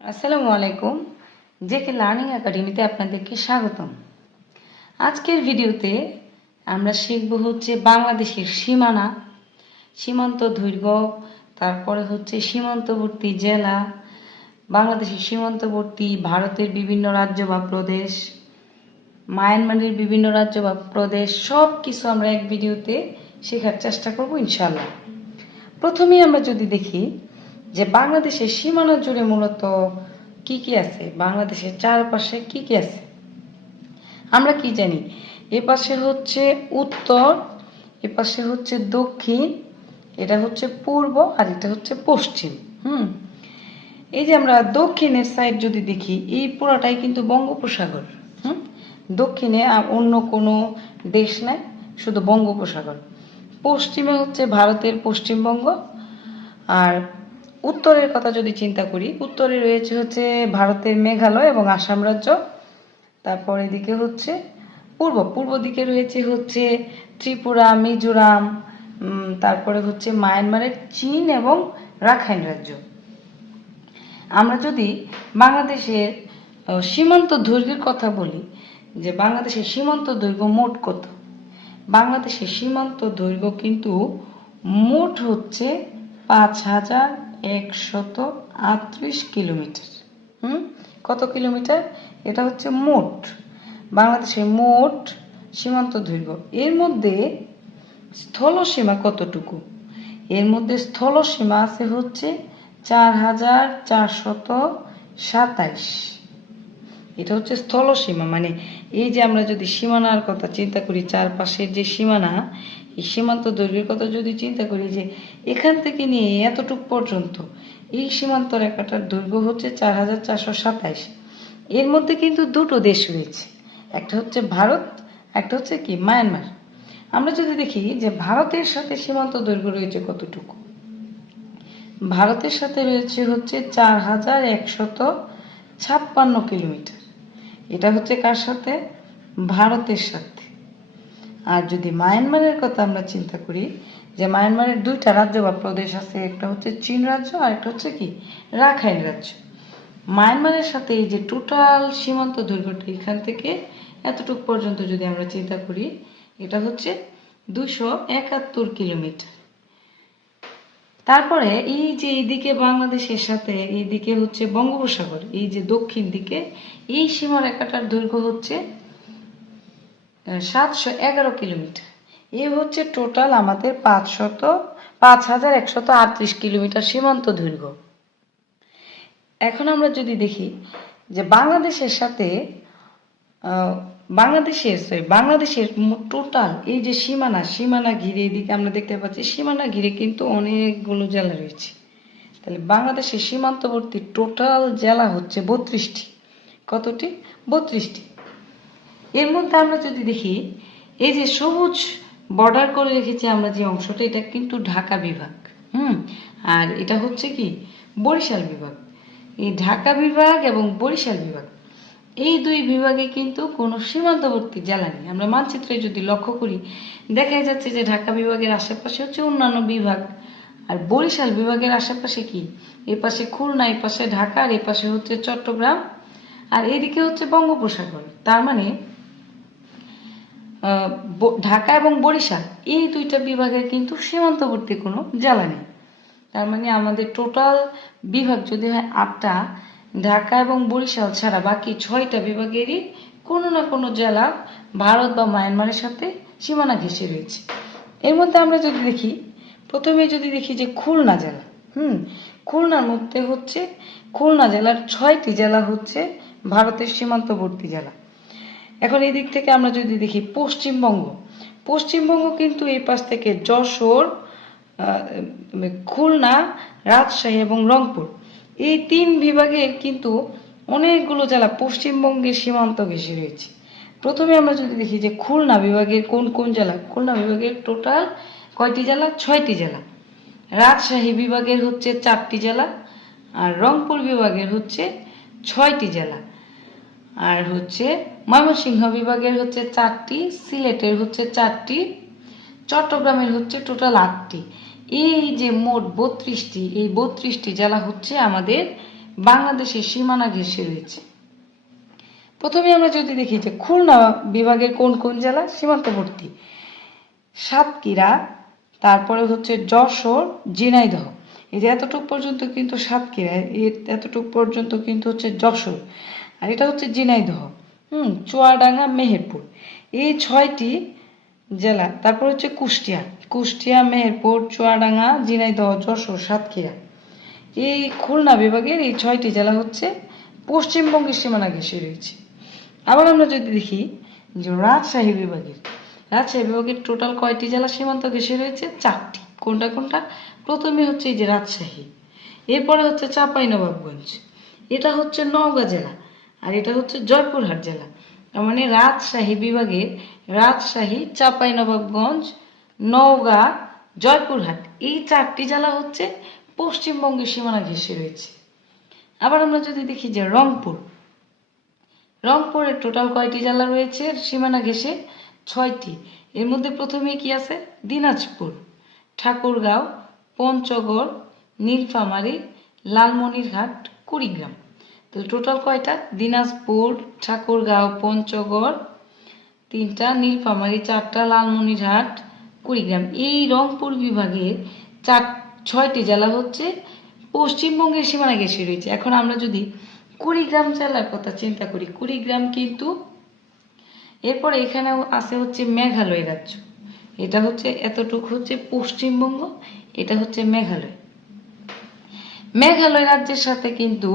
আসসালামু আলাইকুম, JK learning একাডেমিতে আপনাদেরকে স্বাগতম। আজকের ভিডিওতে আমরা শিখব হচ্ছে বাংলাদেশের সীমানা, সীমান্ত দৈর্ঘ্য, তারপরে হচ্ছে সীমান্তবর্তী জেলা, বাংলাদেশের সীমান্তবর্তী ভারতের বিভিন্ন রাজ্য বা প্রদেশ, মায়ানমারের বিভিন্ন রাজ্য বা প্রদেশ সব কিছু আমরা এক ভিডিওতে শেখার চেষ্টা করব ইনশাল্লাহ প্রথমেই আমরা যদি দেখি যে বাংলাদেশের সীমানা জুড়ে মূলত কি কি আছে? বাংলাদেশের চারপাশে কি কি আছে? আমরা কি জানি? এ পাশে হচ্ছে উত্তর, এ পাশে হচ্ছে দক্ষিণ, এটা হচ্ছে পূর্ব আর এটা হচ্ছে পশ্চিম। হুম? এই যে আমরা দক্ষিণের সাইড যদি দেখি, এই পুরাটাই কিন্তু বঙ্গোপসাগর। হুম? দক্ষিণে অন্য কোনো দেশ নাই, শুধু বঙ্গোপসাগর। পশ্চিমে হচ্ছে ভারতের পশ্চিমবঙ্গ আর উত্তরের কথা যদি চিন্তা করি, উত্তরে রয়েছে হচ্ছে ভারতের মেঘালয় এবং আসাম রাজ্য। তারপর এদিকে হচ্ছে পূর্ব পূর্ব দিকে রয়েছে হচ্ছে ত্রিপুরা, মিজোরাম তারপরে হচ্ছে মায়ানমারের চীন এবং রাখাইন রাজ্য। আমরা যদি বাংলাদেশের সীমান্ত দৈর্ঘ্যের কথা বলি, যে বাংলাদেশের সীমান্ত দৈর্ঘ্য মোট কত? বাংলাদেশের সীমান্ত দৈর্ঘ্য কিন্তু মোট হচ্ছে পাঁচ হাজার একশত আটত্রিশ কিলোমিটার। হুম? কত কিলোমিটার? এটা হচ্ছে মোট। বাংলাদেশের মোট সীমান্ত দৈর্ঘ্য। এর মধ্যে স্থলসীমা কতটুকু? এর মধ্যে স্থলসীমা আছে হচ্ছে চার হাজার চারশত সাতাইশ। এটা হচ্ছে স্থলসীমা। মানে এই যে আমরা যদি সীমানার কথা চিন্তা করি, চারপাশের যে সীমানা এই সীমান্ত দৈর্ঘ্যের কথা যদি চিন্তা করি যে এখান থেকে নিয়ে এতটুক পর্যন্ত এই সীমান্ত রেখাটার দৈর্ঘ্য হচ্ছে চার হাজার চারশো সাতাইশ। এর মধ্যে কিন্তু দুটো দেশ রয়েছে। একটা হচ্ছে ভারত, একটা হচ্ছে কি, মায়ানমার। আমরা যদি দেখি যে ভারতের সাথে সীমান্ত দৈর্ঘ্য রয়েছে কতটুকু? ভারতের সাথে রয়েছে হচ্ছে চার হাজার একশত ছাপ্পান্ন কিলোমিটার। এটা হচ্ছে কার সাথে? ভারতের সাথে। আর যদি মায়ানমারের কথা আমরা চিন্তা করি, যে মায়ানমারের দুইটা রাজ্য বা প্রদেশ আছে, একটা হচ্ছে চীন রাজ্য আর একটা হচ্ছে কি? রাখাইন রাজ্য। মায়ানমারের সাথে এই যে টোটাল সীমান্ত দৈর্ঘ্যটা এখান থেকে এতটুকু পর্যন্ত যদি আমরা চিন্তা করি, এটা হচ্ছে দুশো একাত্তর কিলোমিটার। তারপরে এই যে এইদিকে বাংলাদেশের সাথে, এইদিকে হচ্ছে বঙ্গোপসাগর, এই যে দক্ষিণ দিকে, এই সীমারেখাটার দৈর্ঘ্য হচ্ছে সাতশো এগারো কিলোমিটার। এ হচ্ছে টোটাল আমাদের পাঁচশত পাঁচ হাজার একশত আটত্রিশ কিলোমিটার সীমান্ত দৈর্ঘ্য। এখন আমরা যদি দেখি যে বাংলাদেশের সাথে বাংলাদেশের sorry, বাংলাদেশের টোটাল এই যে সীমানা সীমানা ঘিরে এদিকে আমরা দেখতে পাচ্ছি সীমানা ঘিরে কিন্তু অনেকগুলো জেলা রয়েছে। তাহলে বাংলাদেশের সীমান্তবর্তী টোটাল জেলা হচ্ছে বত্রিশটি। কতটি? বত্রিশটি। এর মধ্যে আমরা যদি দেখি, এই যে সবুজ বর্ডার করে রেখেছি আমরা যে অংশটা, এটা কিন্তু ঢাকা বিভাগ, হুম? আর এটা হচ্ছে কি? বরিশাল বিভাগ। এই ঢাকা বিভাগ এবং বরিশাল বিভাগ, এই দুই বিভাগে কিন্তু কোনো সীমান্তবর্তী জেলা নেই। আমরা মানচিত্রে যদি লক্ষ্য করি, দেখা যাচ্ছে যে ঢাকা বিভাগের আশেপাশে হচ্ছে অন্যান্য বিভাগ, আর বরিশাল বিভাগের আশেপাশে কি? এ পাশে খুলনা, এ পাশে ঢাকা, আর এ পাশে হচ্ছে চট্টগ্রাম, আর এদিকে হচ্ছে বঙ্গোপসাগর। তার মানে ঢাকা এবং বরিশাল, এই দুইটা বিভাগের কিন্তু সীমান্তবর্তী কোনো জেলা নেই। তার মানে আমাদের টোটাল বিভাগ যদি হয় আটটা, ঢাকা এবং বরিশাল ছাড়া বাকি ছয়টা বিভাগেরই কোনো না কোনো জেলা ভারত বা মায়ানমারের সাথে সীমানা ঘেঁষে রয়েছে। এর মধ্যে আমরা যদি দেখি, প্রথমে যদি দেখি যে খুলনা জেলা, হুম, খুলনার মধ্যে হচ্ছে, খুলনা জেলার ছয়টি জেলা হচ্ছে ভারতের সীমান্তবর্তী জেলা। এখন এই দিক থেকে আমরা যদি দেখি পশ্চিমবঙ্গ পশ্চিমবঙ্গ কিন্তু এই পাশ থেকে যশোর খুলনা, রাজশাহী এবং রংপুর। এই তিন বিভাগের কিন্তু অনেকগুলো জেলা পশ্চিমবঙ্গের সীমান্ত ঘেঁষে রয়েছে। প্রথমে আমরা যদি দেখি যে খুলনা বিভাগের কোন কোন জেলা, খুলনা বিভাগের টোটাল কয়টি জেলা? ছয়টি জেলা। রাজশাহী বিভাগের হচ্ছে চারটি জেলা আর রংপুর বিভাগের হচ্ছে ছয়টি জেলা। আর হচ্ছে ময়মনসিংহ বিভাগের হচ্ছে চারটি, সিলেটের হচ্ছে চারটি, চট্টগ্রামের হচ্ছে টোটাল আটটি। এই যে মোট বত্রিশটি, এই বত্রিশটি জেলা হচ্ছে আমাদের বাংলাদেশের সীমানা ঘেঁষে রয়েছে। প্রথমে আমরা যদি দেখি যে খুলনা বিভাগের কোন কোন জেলা, সীমান্তবর্তী। সাতক্ষীরা, তারপরে হচ্ছে যশোর, ঝিনাইদহ। এই যে এতটুক পর্যন্ত কিন্তু সাতক্ষীরা এতটুক পর্যন্ত কিন্তু হচ্ছে যশোর। আর এটা হচ্ছে ঝিনাইদহ। হুম, চুয়াডাঙ্গা, মেহেরপুর। এই ছয়টি জেলা, তারপর হচ্ছে কুষ্টিয়া। কুষ্টিয়া, মেহেরপুর, চুয়াডাঙ্গা, ঝিনাইদহ, যশোর, সাতক্ষীরা। এই খুলনা বিভাগের এই ছয়টি জেলা হচ্ছে পশ্চিমবঙ্গের সীমানা ঘেঁষে রয়েছে। আবার আমরা যদি দেখি যে রাজশাহী বিভাগের রাজশাহী বিভাগের টোটাল কয়টি জেলা সীমান্ত ঘেঁষে রয়েছে? চারটি। কোনটা কোনটা? প্রথমে হচ্ছে এই যে রাজশাহী, এরপরে হচ্ছে চাঁপাই নবাবগঞ্জ এটা হচ্ছে নওগাঁ জেলা। আর এটা হচ্ছে জয়পুরহাট জেলা। তার মানে রাজশাহী বিভাগের রাজশাহী চাঁপাই নবাবগঞ্জ নওগাঁ, জয়পুরহাট। এই চারটি জেলা হচ্ছে পশ্চিমবঙ্গের সীমানা ঘেঁষে রয়েছে। আবার আমরা যদি দেখি যে রংপুর, রংপুরের টোটাল কয়টি জেলা রয়েছে? সীমানা ঘেঁষে ছয়টি। এর মধ্যে প্রথমে কি আছে? দিনাজপুর, ঠাকুরগাঁও, পঞ্চগড়, নীলফামারী, লালমনিরহাট, কুড়িগ্রাম। তাহলে টোটাল কয়টা? দিনাজপুর, ঠাকুরগাঁও, পঞ্চগড়, তিনটা, নীলফামারি, চারটা, লালমনিরহাট, কুড়িগ্রাম। এই রংপুর বিভাগের চার, ছয়টি জেলা হচ্ছে পশ্চিমবঙ্গের সীমানা ঘেঁষে রয়েছে। এখন আমরা যদি কুড়িগ্রাম জেলার কথা চিন্তা করি, কুড়িগ্রাম কিন্তু এরপরে এখানেও আছে হচ্ছে মেঘালয় রাজ্য। এটা হচ্ছে এতটুকু হচ্ছে পশ্চিমবঙ্গ, এটা হচ্ছে মেঘালয়। মেঘালয় রাজ্যের সাথে কিন্তু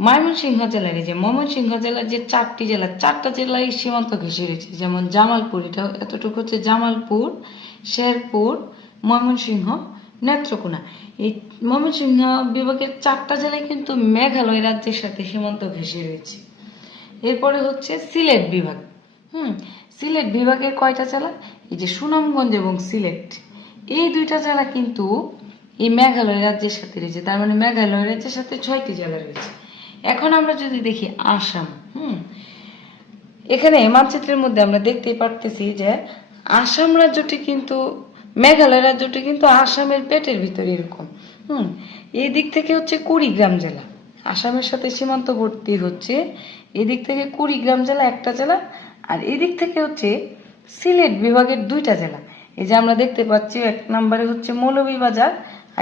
ময়মনসিংহ জেলার যে ময়মনসিংহ জেলার যে চারটি জেলা, চারটা জেলায় সীমান্ত ঘেঁষে রয়েছে। যেমন জামালপুর, এটা এতটুকু হচ্ছে জামালপুর, শেরপুর, ময়মনসিংহ, নেত্রকোনা। এই ময়মনসিংহ বিভাগের চারটা জেলায় কিন্তু মেঘালয় রাজ্যের সাথে সীমান্ত ঘেঁষে রয়েছে। এরপরে হচ্ছে সিলেট বিভাগ। হুম, সিলেট বিভাগের কয়টা জেলা? এই যে সুনামগঞ্জ এবং সিলেট। এই দুইটা জেলা কিন্তু এই মেঘালয় রাজ্যের সাথে রয়েছে, তার মানে মেঘালয় রাজ্যের সাথে ছয়টি জেলা রয়েছে। এখন আমরা যদি দেখি আসাম, হুম, এখানে মানচিত্রের মধ্যে আমরা দেখতেই পারতেছি যে আসাম রাজ্যটি কিন্তু, মেঘালয় রাজ্যটি কিন্তু আসামের পেটের ভিতরে এরকম, হুম, এই দিক থেকে হচ্ছে কুড়িগ্রাম জেলা। আসামের সাথে সীমান্তবর্তী হচ্ছে এদিক থেকে কুড়িগ্রাম জেলা একটা জেলা, আর এদিক থেকে হচ্ছে সিলেট বিভাগের দুইটা জেলা। এই যে আমরা দেখতে পাচ্ছি, এক নম্বরে হচ্ছে মৌলভীবাজার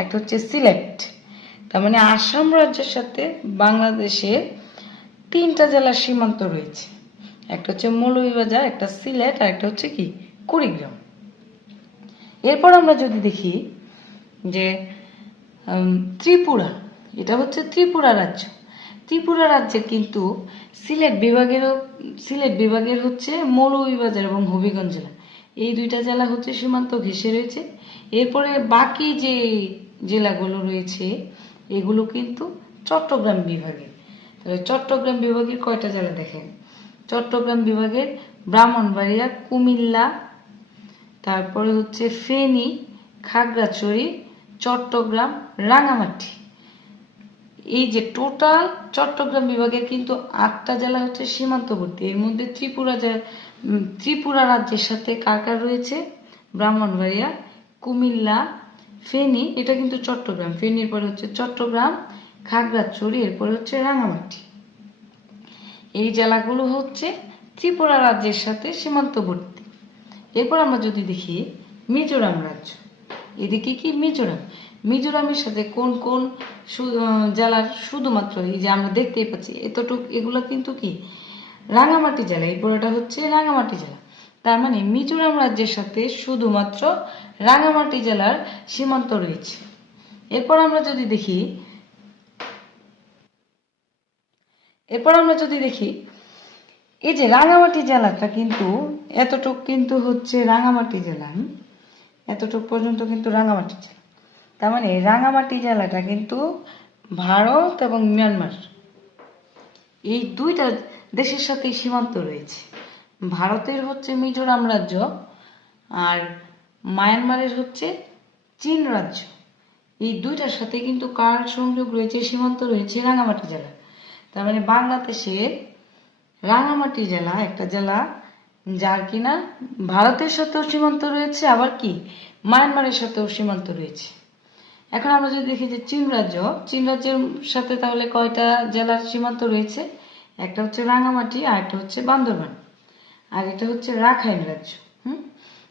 একটা হচ্ছে সিলেট তার মানে আসাম রাজ্যের সাথে বাংলাদেশের তিনটা জেলার সীমান্ত রয়েছে। একটা হচ্ছে মৌলভীবাজার, একটা সিলেট, আর একটা হচ্ছে কি? কুড়িগ্রাম। এরপর আমরা যদি দেখি যে ত্রিপুরা, এটা হচ্ছে ত্রিপুরা রাজ্য। ত্রিপুরা রাজ্যের কিন্তু সিলেট বিভাগেরও, সিলেট বিভাগের হচ্ছে মৌলভীবাজার এবং হবিগঞ্জ জেলা। এই দুইটা জেলা হচ্ছে সীমান্ত ঘেঁষে রয়েছে। এরপরে বাকি যে জেলাগুলো রয়েছে, এগুলো কিন্তু চট্টগ্রাম বিভাগের তাহলে চট্টগ্রাম বিভাগের কয়টা জেলা দেখেন? চট্টগ্রাম বিভাগের ব্রাহ্মণবাড়িয়া, কুমিল্লা, তারপরে হচ্ছে ফেনী, খাগড়াছড়ি, চট্টগ্রাম রাঙামাটি এই যে টোটাল চট্টগ্রাম বিভাগের কিন্তু আটটা জেলা হচ্ছে সীমান্তবর্তী। এর মধ্যে ত্রিপুরা ত্রিপুরা রাজ্যের সাথে কার কার রয়েছে? ব্রাহ্মণবাড়িয়া, কুমিল্লা ফেনী, এটা কিন্তু চট্টগ্রাম। ফেনীর পরে হচ্ছে চট্টগ্রাম, খাগড়াছড়ি, এরপরে হচ্ছে রাঙামাটি এই জেলাগুলো হচ্ছে ত্রিপুরা রাজ্যের সাথে সীমান্তবর্তী। এরপর আমরা যদি দেখি মিজোরাম রাজ্য। এদিকে কি মিজোরাম? মিজোরামের সাথে কোন কোন জেলার শুধুমাত্র এই যে আমরা দেখতেই পাচ্ছি, এতটুক এগুলো কিন্তু কি? রাঙামাটি জেলা এই পুরোটা হচ্ছে রাঙামাটি জেলা। তার মানে মিজোরাম রাজ্যের সাথে শুধুমাত্র রাঙামাটি জেলার সীমান্ত রয়েছে। এরপর আমরা যদি দেখি, এরপর আমরা যদি দেখি, এই যে রাঙামাটি জেলাটা কিন্তু এতটুক কিন্তু হচ্ছে রাঙামাটি জেলা এতটুক পর্যন্ত কিন্তু রাঙামাটি জেলা। তার মানে রাঙামাটি জেলাটা কিন্তু ভারত এবং মিয়ানমার, এই দুইটা দেশের সাথে সীমান্ত রয়েছে। ভারতের হচ্ছে মিজোরাম রাজ্য আর মায়ানমারের হচ্ছে চীন রাজ্য। এই দুইটার সাথে কিন্তু কার সংযোগ রয়েছে? সীমান্ত রয়েছে রাঙামাটি জেলা। তার মানে বাংলাদেশের রাঙামাটি জেলা একটা জেলা যার কিনা ভারতের সাথেও সীমান্ত রয়েছে, আবার কি? মায়ানমারের সাথেও সীমান্ত রয়েছে। এখন আমরা যদি দেখি যে চীন রাজ্য, চীন রাজ্যের সাথে তাহলে কয়টা জেলার সীমান্ত রয়েছে? একটা হচ্ছে রাঙামাটি আর একটা হচ্ছে বান্দরবান। আর এটা হচ্ছে রাখাইন রাজ্য, হুম?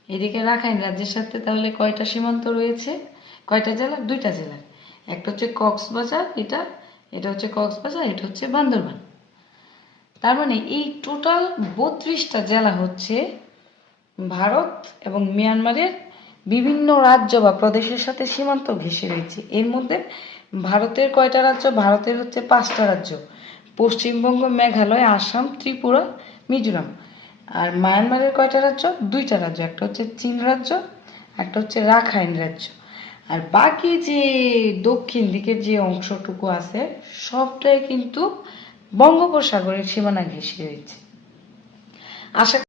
এদিকে রাখাইন রাজ্যের সাথে তাহলে কয়টা সীমান্ত রয়েছে? কয়টা জেলা দুইটা জেলার। একটা হচ্ছে কক্সবাজার, এটা এটা হচ্ছে কক্সবাজার, এটা হচ্ছে বান্দরবান। তার মানে এই টোটাল বত্রিশটা জেলা হচ্ছে ভারত এবং মিয়ানমারের বিভিন্ন রাজ্য বা প্রদেশের সাথে সীমান্ত ঘেঁষে রয়েছে। এর মধ্যে ভারতের কয়টা রাজ্য? ভারতের হচ্ছে পাঁচটা রাজ্য। পশ্চিমবঙ্গ, মেঘালয়, আসাম, ত্রিপুরা, মিজোরাম। আর মায়ানমারের কয়টা রাজ্য? দুইটা রাজ্য, একটা হচ্ছে চীন রাজ্য, একটা হচ্ছে রাখাইন রাজ্য। আর বাকি যে দক্ষিণ দিকের যে অংশটুকু আছে, সবটাই কিন্তু বঙ্গোপসাগরের সীমানা ঘেঁষে রয়েছে আশা